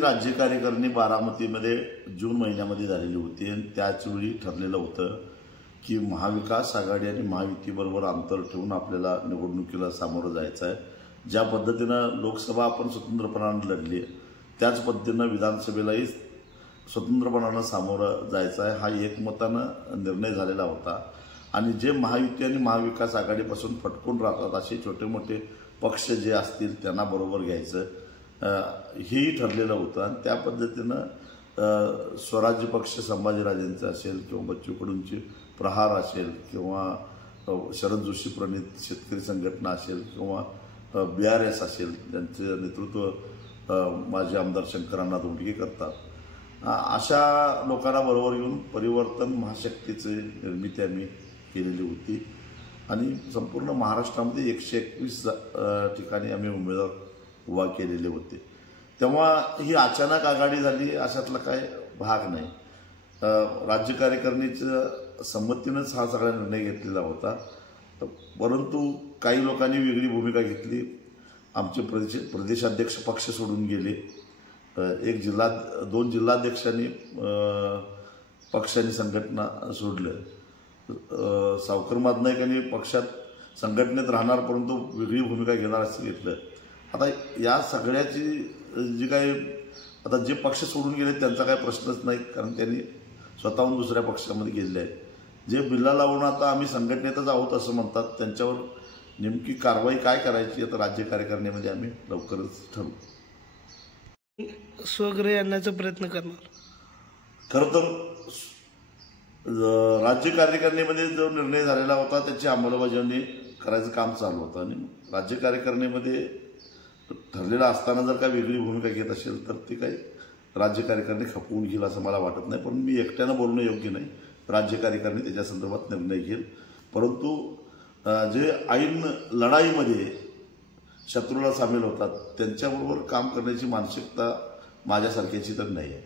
राज्य कार्यकारिणी बारामतीमध्ये जून महिन्यामध्ये झालेली होती आणि त्याचवेळी ठरलेलं होतं की महाविकास आघाडी आणि महायुतीबरोबर अंतर ठेवून आपल्याला निवडणुकीला सामोरं जायचं आहे। ज्या पद्धतीनं लोकसभा आपण स्वतंत्रपणाने लढली त्याच पद्धतीनं विधानसभेलाही स्वतंत्रपणाने सामोरं जायचं आहे हा एकमतानं निर्णय झालेला होता। आणि जे महायुती आणि महाविकास आघाडीपासून फटकून राहतात असे छोटे मोठे पक्ष जे असतील त्यांना बरोबर घ्यायचं हेही ठरलेलं होतं। आणि त्या पद्धतीनं स्वराज्य पक्ष संभाजीराजेंचं असेल किंवा बच्चू कडूंची प्रहार असेल किंवा शरद जोशी प्रणित शेतकरी संघटना असेल किंवा BRS असेल त्यांचं नेतृत्व माजी आमदार शंकरांना दोंडगे करतात अशा लोकांना बरोबर घेऊन परिवर्तन महाशक्तीची निर्मिती आम्ही केलेली होती। आणि संपूर्ण महाराष्ट्रामध्ये 121 ठिकाणी आम्ही उमेदवार उभा केलेले होते। तेव्हा ही अचानक आघाडी झाली अशातला काय भाग नाही। राज्य कार्यकारिणीच्या संमतीनेच हा सगळा निर्णय घेतलेला होता। परंतु काही लोकांनी वेगळी भूमिका घेतली। आमचे प्रदेशाध्यक्ष पक्ष सोडून गेले। दोन जिल्हाध्यक्षांनी पक्षाने संघटना सोडलं। सावकर मादनायकांनी पक्षात संघटनेत राहणार परंतु वेगळी भूमिका घेणार असं घेतलं। आता या सगळ्याची जी काही आता जे पक्ष सोडून गेले त्यांचा काही प्रश्नच नाही कारण त्यांनी स्वतःहून दुसऱ्या पक्षामध्ये गेलेले आहेत। जे बिल्ला लावून आता आम्ही संघटनेतच आहोत असं म्हणतात त्यांच्यावर नेमकी कारवाई काय करायची आता राज्य कार्यकारिणीमध्ये आम्ही लवकरच ठरवू। स्वगृही आणण्याचा प्रयत्न करणार। खरं तर राज्य कार्यकारिणीमध्ये जो निर्णय झालेला होता त्याची अंमलबजावणी करायचं काम चालू होतं आणि राज्य कार्यकारिणीमध्ये ठरलेलं असताना जर काही वेगळी भूमिका घेत असेल तर ती काही राज्य कार्यकारिणी खपवून घेईल असं मला वाटत नाही। पण मी एकट्यानं बोलणं योग्य नाही। राज्य कार्यकारिणी त्याच्या संदर्भात निर्णय घेईल। परंतु जे ऐन लढाईमध्ये शत्रूला सामील होतात त्यांच्याबरोबर काम करण्याची मानसिकता माझ्यासारख्याची तर नाही आहे।